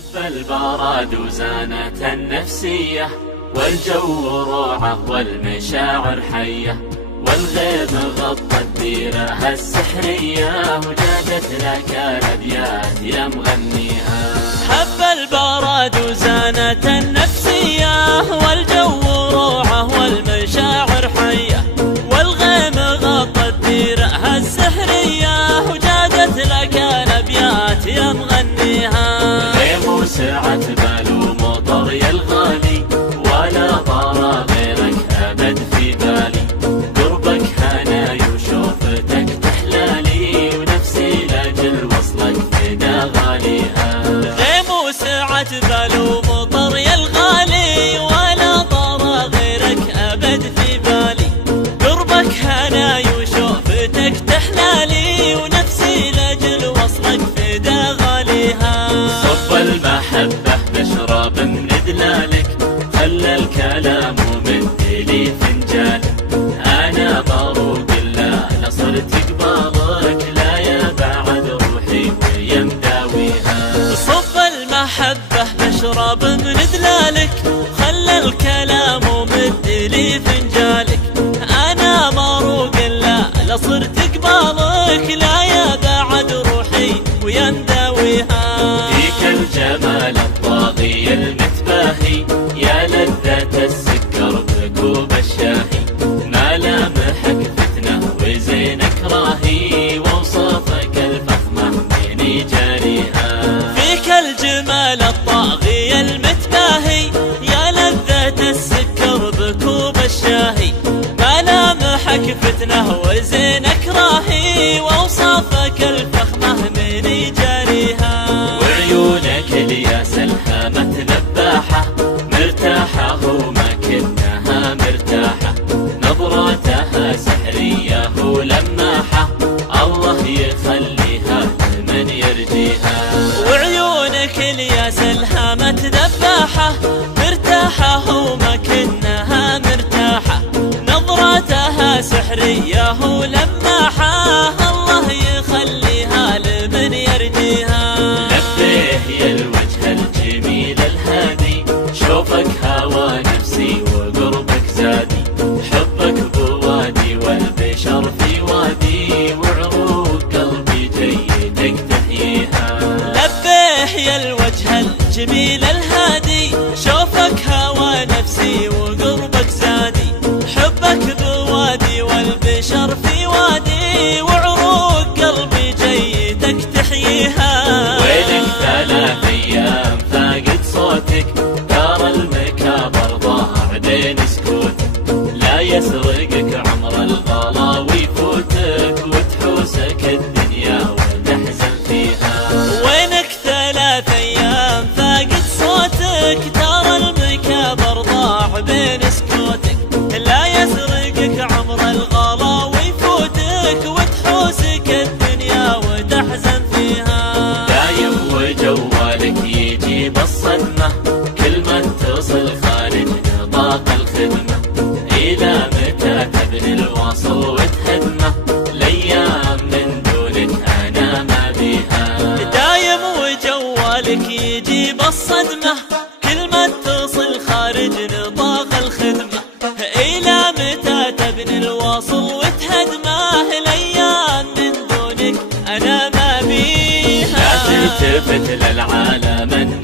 هب البراد وزانت النفسية، والجو روعة والمشاعر حية، والغيم غطى الديرة السحرية، وجادت لك الأبيات يا مغنيها. هب البراد وزانت النفسية، والجو روعة والمشاعر حية، والغيم غطى الديرة السحرية، وجادت لك الأبيات يا مغنيها. غيم وسعة بال ومطر يا الغالي، ولا طار غيرك أبد في بالي، قربك هناي وشوفتك تحلالي، ونفسي لاجل وصلك فدا غاليها. غيم وسعة بال ومطر يا الغالي، ولا طار غيرك أبد في بالي، قربك هناي وشوفتك تحلالي، ونفسي لاجل وصلك فدا غاليها. صب المحبة بشرب من دلالك، خلى الكلام ومدلي فنجال، أنا بروق لا صرت قبالك، لا يا بعد روحي ويا مداويها. صب المحبة بشرب من دلالك، خلى الكلام ومدلي فنجالك، أنا مروق لا صرت قبالك، لا يا بعد روحي ويا مداويها. فيك الجمال الطاغي المتباهي، يا لذة السكر بكوب الشاهي، ملامحك فتنة وزينك راهي، ووصافك الفخمة من جاريها. فيك الجمال الطاغي المتباهي، يا لذة السكر بكوب الشاهي، ملامحك فتنة وزينك راهي، ووصافك الفخمة من جاريها. وعيونك الياس الهامة ذباحة، مرتاحة وما كنها مرتاحة، نظراتها سحرية ولماحة، الله يخليها لمن يرجيها. وعيونك الياس الهامة ذباحة، مرتاحة وما كنها مرتاحة، نظراتها سحرية ولماحة، الله يخليها لمن يرجيها. لبيه يا الوجه الجميل الهادي، شوفك هوى نفسي وقربك زادي، حبك بوادي والبشر في وادي، وعروق قلبي جيدك تحييها. لبيه يا الوجه الجميل الهادي، شوفك هوى نفسي وقربك زادي، حبك بوادي والبشر في وادي، وعروق قلبي جيدك تحييها. ويلك 3 أيام فاقد صوتك، دار المكابر ضاع بين سكوتك، لا يسرقك عمر الغلا ويفوتك، وتحوسك الدنيا وتحزن فيها. وينك 3 أيام فاقد صوتك، ترى المكابر ضاع بين سكوتك، لا يسرقك عمر الغلا ويفوتك، وتحوسك الدنيا وتحزن فيها. دايم وجوالك يجيب الصدمة، كل ما اتصل خارج نطاق الخدمة، إلى متى تبني الواصل وتهدمه، الأيام من دونك أنا ما بيها. دايم وجوالك يجيب الصدمة، كل ما اتصل خارج نطاق الخدمة، إلى متى تبني الواصل وتهدمه، الأيام من دونك أنا ما بيها. لا تلتفت للعالم